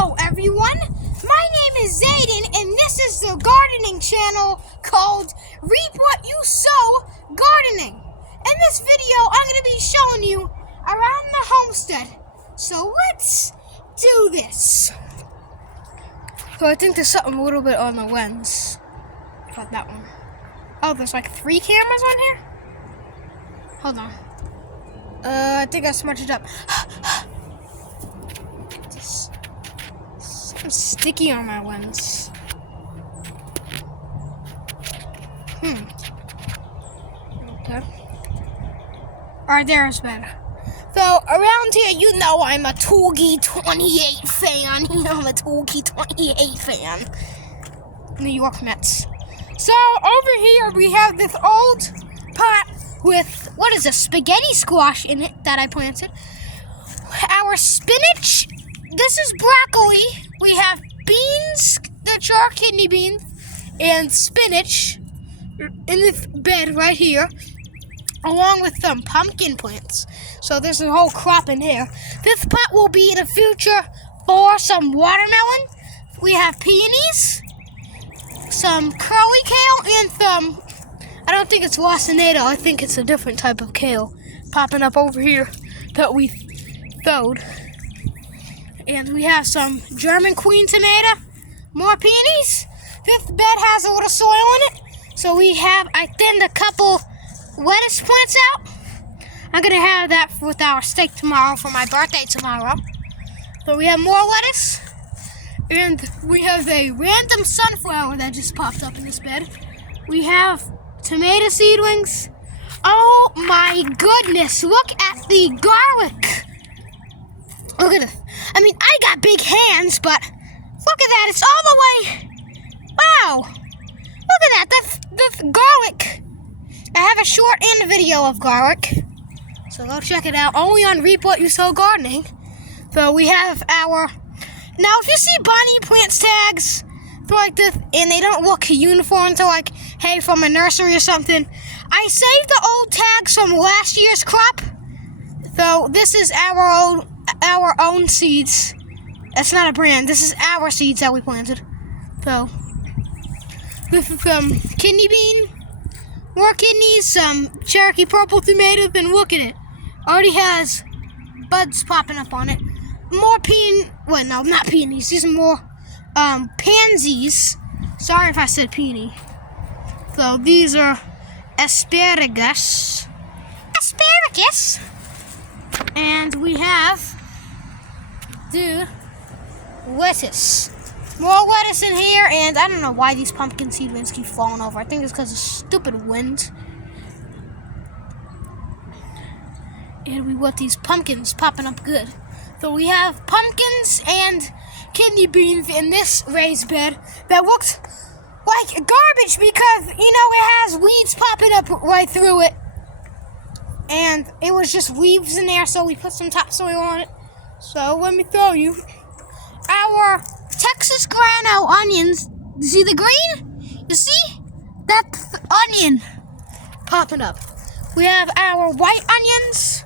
Hello everyone, my name is Zayden and this is the gardening channel called Reap What You Sow Gardening. In this video I'm going to be showing you around the homestead. So let's do this. So I think there's something a little bit on the lens. About that one. Oh, there's like 3 cameras on here? Hold on. I think I smudged it up. Something sticky on my lens. Okay. Alright, there's better. So, around here, you know I'm a Toolkey 28 fan. I'm a Toolkey 28 fan. New York Mets. So, over here, we have this old pot with, what is this, spaghetti squash in it that I planted. Our spinach, this is broccoli. We have beans, which are kidney beans, and spinach in this bed right here, along with some pumpkin plants. So there's a whole crop in here. This pot will be in the future for some watermelon. We have peonies, some curly kale, and some, I don't think it's lacinato, I think it's a different type of kale popping up over here that we sowed. And we have some German queen tomato, more peonies. This bed has a little soil in it. So we have, I thinned a couple lettuce plants out. I'm going to have that with our steak tomorrow for my birthday tomorrow. So we have more lettuce. And we have a random sunflower that just popped up in this bed. We have tomato seedlings. Oh my goodness, look at the garlic. Look at it. I mean, I got big hands, but look at that. It's all the way. Wow. Look at that. That's garlic. I have a short and a video of garlic. So go check it out. Only on Reap What You Sow Gardening. So we have our... Now, if you see Bonnie plants tags like this, and they don't look uniform to like, hey, from a nursery or something, I saved the old tags from last year's crop. So this is our own seeds. That's not a brand. This is our seeds that we planted. So this is some kidney bean, more kidneys, some Cherokee purple tomatoes, and look at it. Already has buds popping up on it. More well, no, not peonies. These are more pansies. Sorry if I said peony. So these are asparagus. And we have the lettuce. More lettuce in here, and I don't know why these pumpkin seedlings keep falling over. I think it's because of stupid wind. And we want these pumpkins popping up good. So we have pumpkins and kidney beans in this raised bed that looks like garbage because, you know, it has weeds popping up right through it. And it was just leaves in there, so we put some topsoil on it. So let me show you. Our Texas grano onions, you see the green? You see? That's onion popping up. We have our white onions.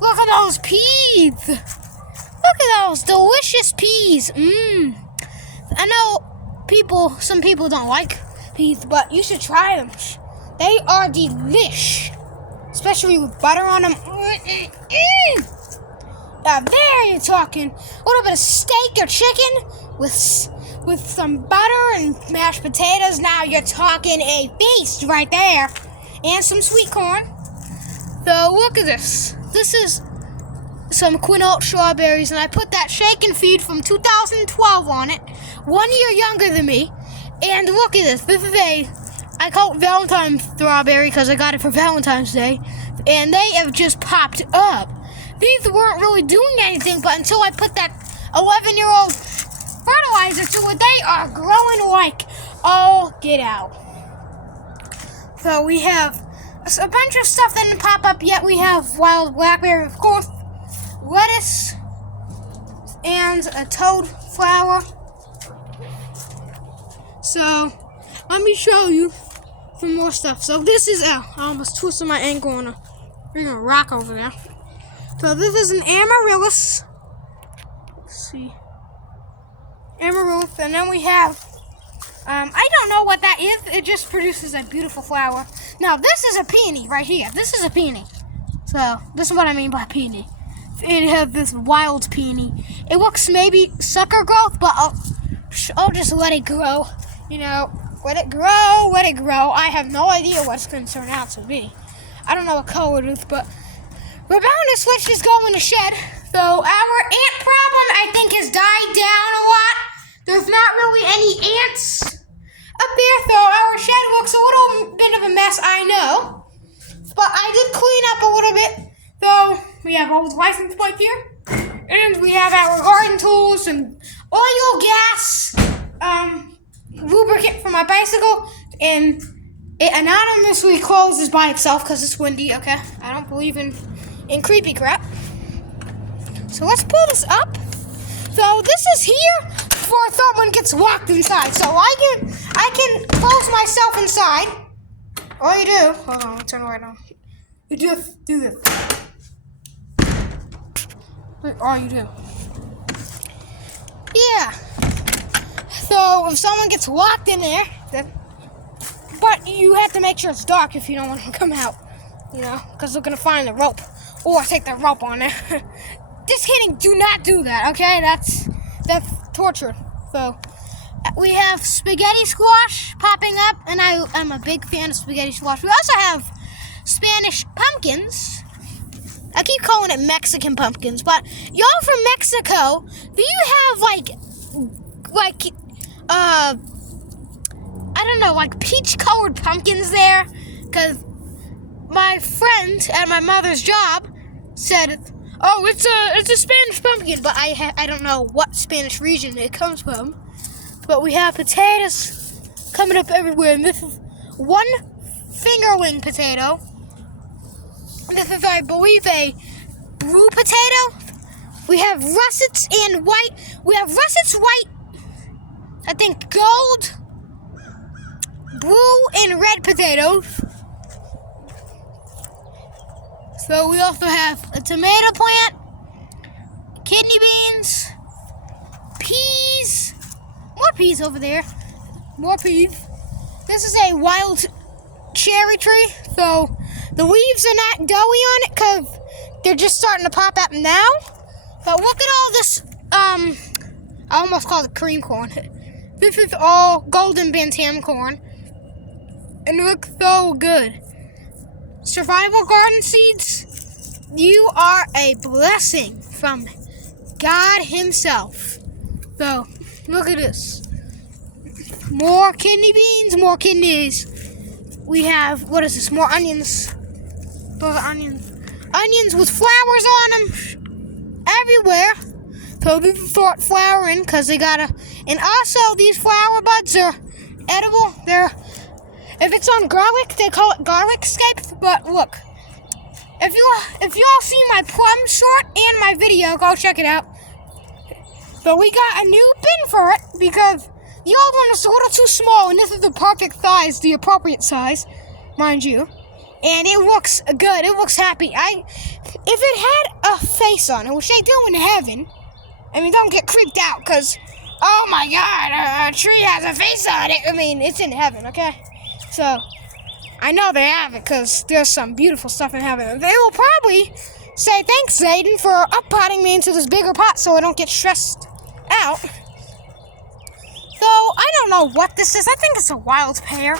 Look at those peas. Look at those delicious peas. I know some people don't like peas, but you should try them. They are delish. Especially with butter on them. Now there you're talking. A little bit of steak or chicken with some butter and mashed potatoes. Now you're talking a feast right there. And some sweet corn. So look at this. This is some quinoa strawberries, and I put that shake and feed from 2012 on it. 1 year younger than me. And look at this. This is I call it Valentine's strawberry because I got it for Valentine's Day. And they have just popped up. These weren't really doing anything, but until I put that 11-year-old fertilizer to it, they are growing like, oh, get out. So we have a bunch of stuff that didn't pop up yet. We have wild blackberry, of course, lettuce, and a toad flower. So let me show you some more stuff. So this is, I almost twisted my ankle on a rock over there. So this is an amaryllis. Let's see. amaranth, and then we have, I don't know what that is. It just produces a beautiful flower. Now, this is a peony right here. This is a peony. So, this is what I mean by peony. It has this wild peony. It looks maybe sucker growth, but I'll just let it grow. You know, let it grow, let it grow. I have no idea what it's going to turn out to be. I don't know what color it is, but regardless, let's just go in the shed. So, our ant problem, I think, has died down a lot. There's not really any ants up there, so our shed looks a little bit of a mess, I know. But I did clean up a little bit. So, we have old license plate here. And we have our garden tools and oil, gas, lubricant for my bicycle. And it anonymously closes by itself because it's windy, okay? I don't believe in creepy crap. So let's pull this up. So this is here before someone gets locked inside. So I can close myself inside. All you do, hold on, let me turn the light on. You just do this. That's all you do. Yeah. So if someone gets locked in there, but you have to make sure it's dark if you don't want them to come out, you know, because they're gonna find the rope or take the rope on there. Just kidding. Do not do that. Okay, that's torture. So we have spaghetti squash popping up, and I'm a big fan of spaghetti squash. We also have Spanish pumpkins. I keep calling it Mexican pumpkins, but y'all from Mexico, do you have like I don't know, like peach-colored pumpkins there? Because my friend at my mother's job said, oh, it's a Spanish pumpkin, but I don't know what Spanish region it comes from. But we have potatoes coming up everywhere, and this is one fingerling potato. This is, I believe, a blue potato. We have russets and white. We have russets, white, I think gold, blue, and red potatoes. So we also have a tomato plant, kidney beans, peas, more peas over there, more peas. This is a wild cherry tree, so the leaves are not doughy on it because they're just starting to pop up now. But look at all this, I almost called it cream corn. This is all golden bantam corn, and it looks so good. Survival garden seeds, you are a blessing from God himself. So, look at this. More kidney beans, more kidneys. We have, what is this, more onions. Those are onions. Onions with flowers on them everywhere. So this is sort flowering because they gotta, and also these flower buds are edible. If it's on garlic, they call it garlic scapes. But look, if you all see my plum short and my video, go check it out. But we got a new bin for it because the old one is a little too small, and this is the perfect size, the appropriate size, mind you. And it looks good. It looks happy. If it had a face on it, which they do in heaven, I mean, don't get creeped out because, oh my God, a tree has a face on it. I mean, it's in heaven, okay? So, I know they have it because there's some beautiful stuff in heaven. They will probably say, thanks, Zayden, for up-potting me into this bigger pot so I don't get stressed out. So, I don't know what this is. I think it's a wild pear.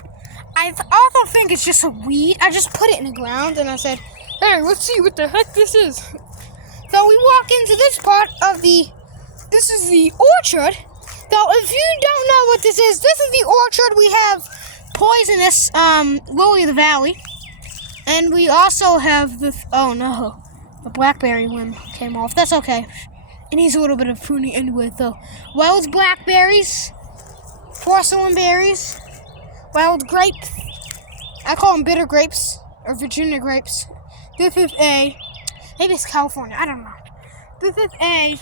I also think it's just a weed. I just put it in the ground and I said, hey, let's see what the heck this is. So we walk into this part of this is the orchard. So if you don't know what this is the orchard. We have poisonous lily of the valley. And we also have this, oh no, the blackberry one came off. That's okay. It needs a little bit of pruning anyway. So wild blackberries, porcelain berries, wild grapes. I call them bitter grapes or Virginia grapes. This is maybe it's California. I don't know. This is a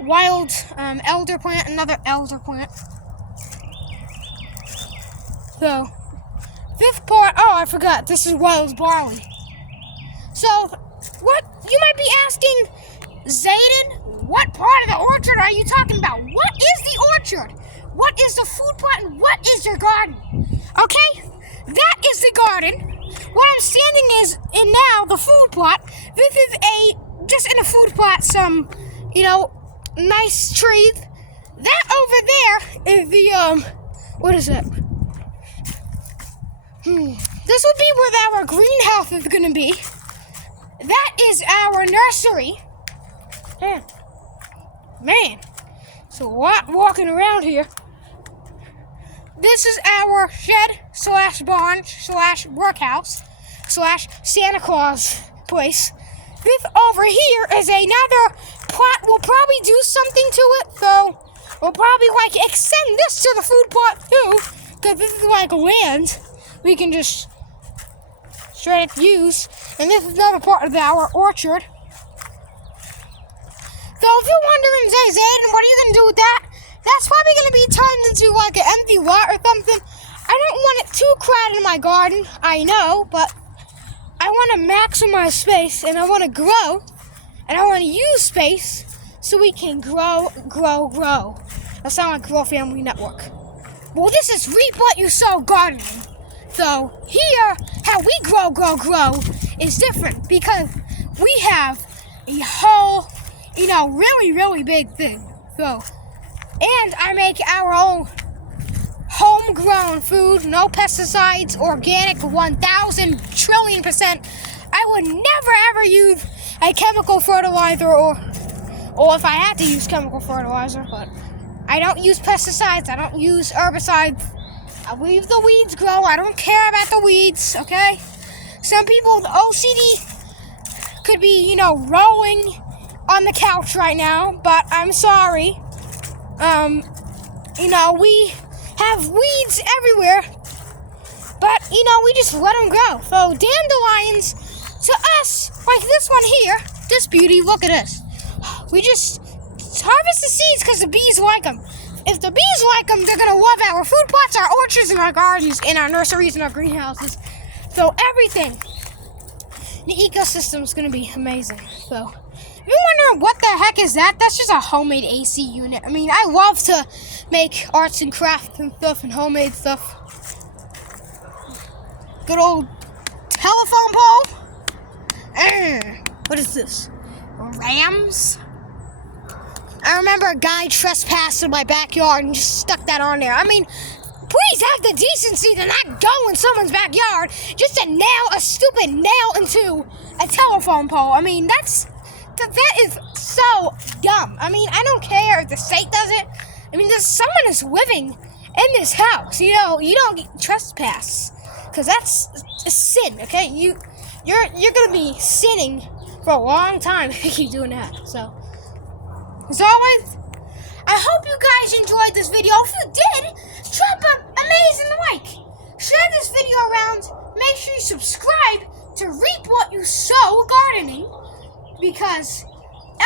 wild elder plant, another elder plant. So this part, oh, I forgot. This is wild barley. So what you might be asking, Zayden, what part of the orchard are you talking about? What is the orchard? What is the food plot and what is your garden? Okay, that is the garden. What I'm standing in now, the food plot. This is just in a food plot, some, nice trees. That over there is the, what is it? This will be where our greenhouse is going to be. That is our nursery. Man. So walking around here. This is our shed / barn / workhouse / Santa Claus place. This over here is another plot. We'll probably do something to it, so we'll probably extend this to the food plot too, because this is land we can just straight up use. And this is another part of our orchard. So if you're wondering, Zayden, what are you going to do with that? That's probably going to be turned into an empty lot or something. I don't want it too crowded in my garden, I know, but I want to maximize space, and I want to grow, and I want to use space so we can grow. That sounds like Grow Family Network. Well, this is Reap What You Sow gardening. So here, how we grow is different because we have a whole, really, really big thing. So, and I make our own homegrown food, no pesticides, organic, 1,000 trillion %. I would never ever use a chemical fertilizer or if I had to use chemical fertilizer, but I don't use pesticides, I don't use herbicides. I leave the weeds grow. I don't care about the weeds, okay? Some people with OCD could be, rolling on the couch right now, but I'm sorry. We have weeds everywhere, but, we just let them grow. So dandelions, to us, like this one here, this beauty, look at this. We just harvest the seeds because the bees like them. If the bees like them, they're going to love our food plots, our orchards, and our gardens, and our nurseries, and our greenhouses. So everything, the ecosystem is going to be amazing. So if you're wondering what the heck is that, that's just a homemade AC unit. I mean, I love to make arts and crafts and stuff and homemade stuff. Good old telephone pole. What is this? Rams? I remember a guy trespassed in my backyard and just stuck that on there. I mean, please have the decency to not go in someone's backyard just to nail a stupid nail into a telephone pole. I mean, that is so dumb. I mean, I don't care if the state does it. I mean, someone is living in this house. You don't get trespass because that's a sin. Okay, you're gonna be sinning for a long time if you keep doing that. So. As always, I hope you guys enjoyed this video. If you did, drop an amazing like. Share this video around. Make sure you subscribe to Reap What You Sow Gardening. Because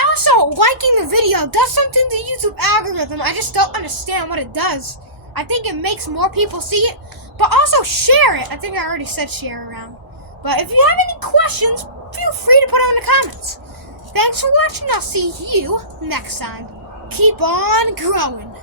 also, liking the video does something to YouTube algorithm. I just don't understand what it does. I think it makes more people see it. But also share it. I think I already said share around. But if you have any questions, feel free to put them in the comments. Thanks for watching. I'll see you next time. Keep on growing.